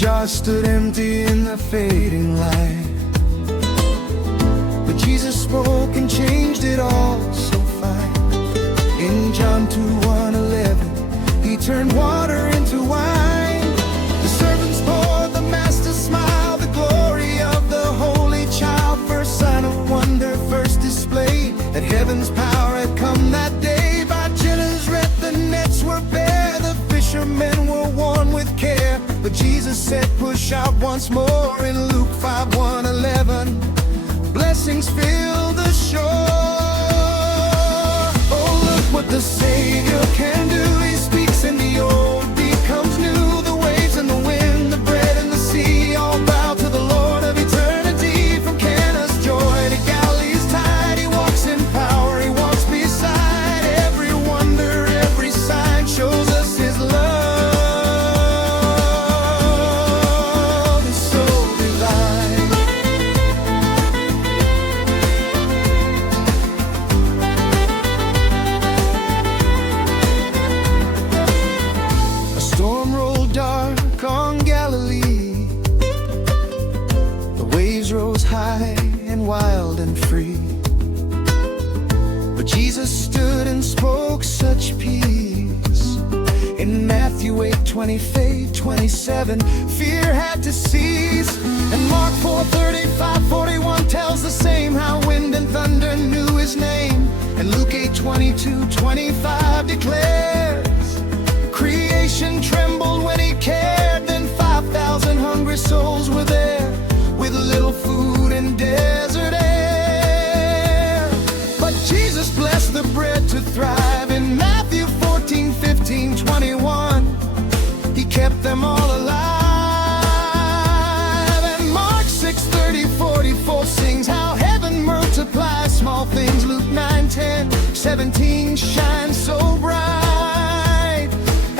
jar stood empty in the fading light, but Jesus spoke and changed it all so fine. In John 2:1-11, he turned water into wine. The servants poured, the master smiled, the glory of the holy child. First sign of wonder, first displayed, that heaven's power had come that day. By Jenna's red, the nets were bare, the fishermen were warm with care. But Jesus said, push out once more. In Luke 5:1-11, blessings fill the shore. Oh, look what the Savior can do. He speaks and the old becomes new. The waves and the wind, the bread and the sea, all bow to the Lord of eternity. From Cana's joy to Galilee's tide, he walks in power, he walks beside. Every wonder, every sign shows us his love is so divine. A storm rolled dark on Galilee, the waves rose high and wild and free, but Jesus stood and spoke such peace. In Matthew 8:27, fear had to cease. And Mark 4:35-41 tells the same, how wind and thunder knew his name. And Luke 8:22-25 declares, creation trembled when he cared. Then 5,000 hungry souls were there, with little food and desert air. But Jesus blessed the bread to thrive. In Matthew 14:15-21, he kept them all alive. And Mark 6:30-44 sings how heaven multiplies small things. Luke 9:10-17 shines so bright.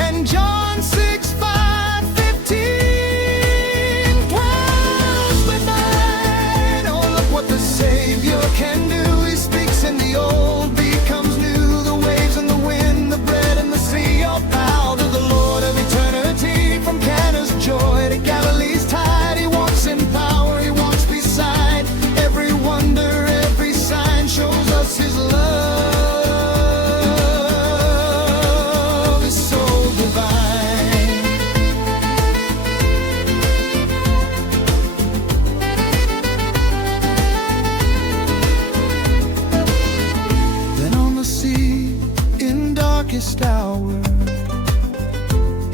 And John 6:5-15 dwells with night. Oh, look what the Savior can do. He speaks and the old becomes new. The waves and the wind, the bread and the sea, all bow to the Lord of eternity. From Cana's joy to Galilee's tide, he walks in power, he walks beside. Every wonder, every sign shows us his love is so divine. Then on the sea, in darkest hour,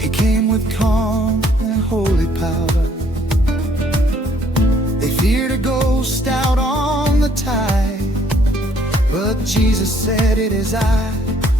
he came with calm and holy power. They feared a ghost out on the tide, but Jesus said, it is I,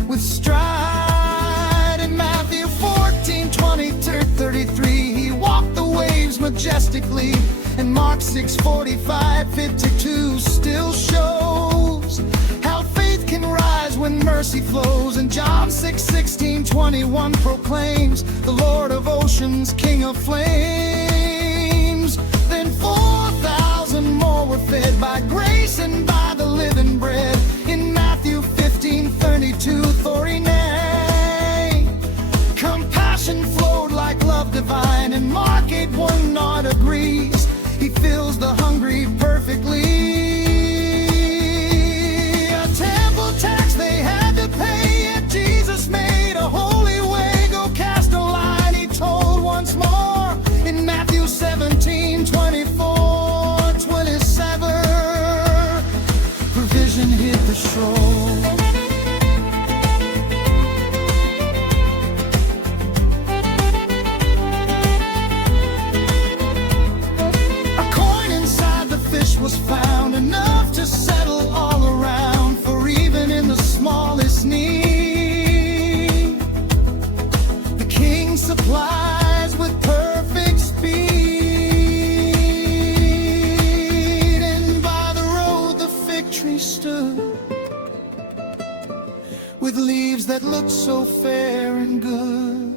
with stride. In Matthew 14:20-33, he walked the waves majestically. And Mark 6:45-52 still shows how faith can rise when mercy flows. And John 6:16-21 proclaims, the Lord of oceans, King of flames. Then 4,000 more were fed by grace and by the living bread. In Matthew 15:32-39, compassion flowed like love divine. And Mark 8:1 agrees, he fills the hungry perfectly. A temple tax they had to pay, yet Jesus made a holy way. Go cast a line, he told once more. In Matthew 17:24-27, provision hit the shore. Was found enough to settle all around, for even in the smallest need, the King supplies with perfect speed. And by the road the fig tree stood, with leaves that looked so fair and good,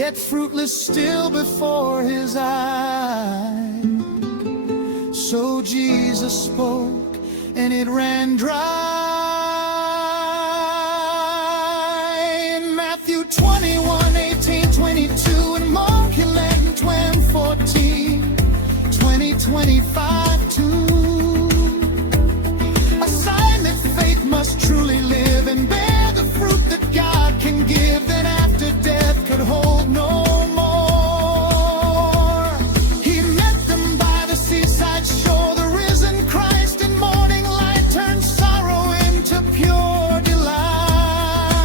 yet fruitless still before his eyes. So Jesus spoke, and it ran dry. In Matthew 21:18-22, and Mark 11. 25 too. A sign that faith must truly live and bear the fruit that God can give, that after death could hold no more. He met them by the seaside shore, the risen Christ in morning light turned sorrow into pure delight.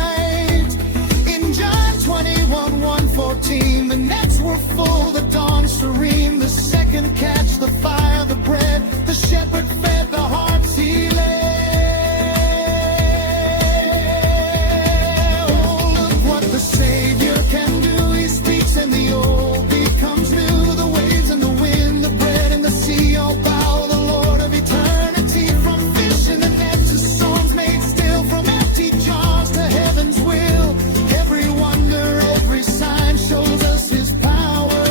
In John 21:1-14, the nets were full, the dawn serene, the second catch, the fire, the bread, the shepherd fed the hearts he led. Oh, look what the Savior can do. He speaks and the old becomes new. The waves and the wind, the bread and the sea all bow the Lord of eternity. From fish in the net to storms made still, from empty jars to heaven's will. Every wonder, every sign shows us his power.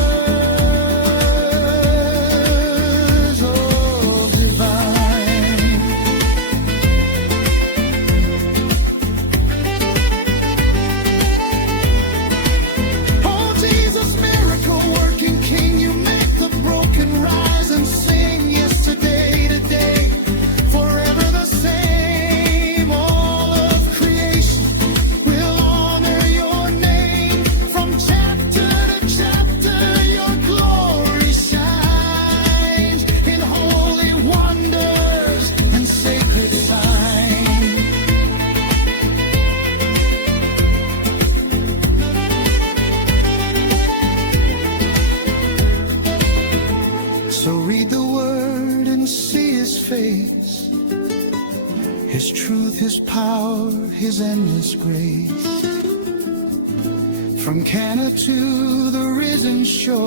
Oh, divine. Oh, Jesus, miracle working King, you make the broken rise and sing. Yesterday, today, forever the same. All of creation will honor your name. From chapter to chapter, your glory shines in holy wonders and sacred signs. So read the word and see his face, his truth, his power, his endless grace. From Cana to the risen shore,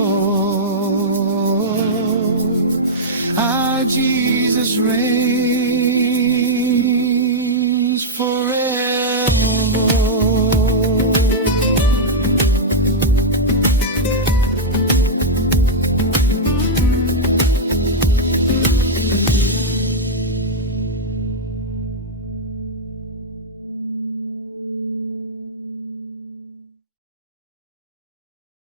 our Jesus reigns.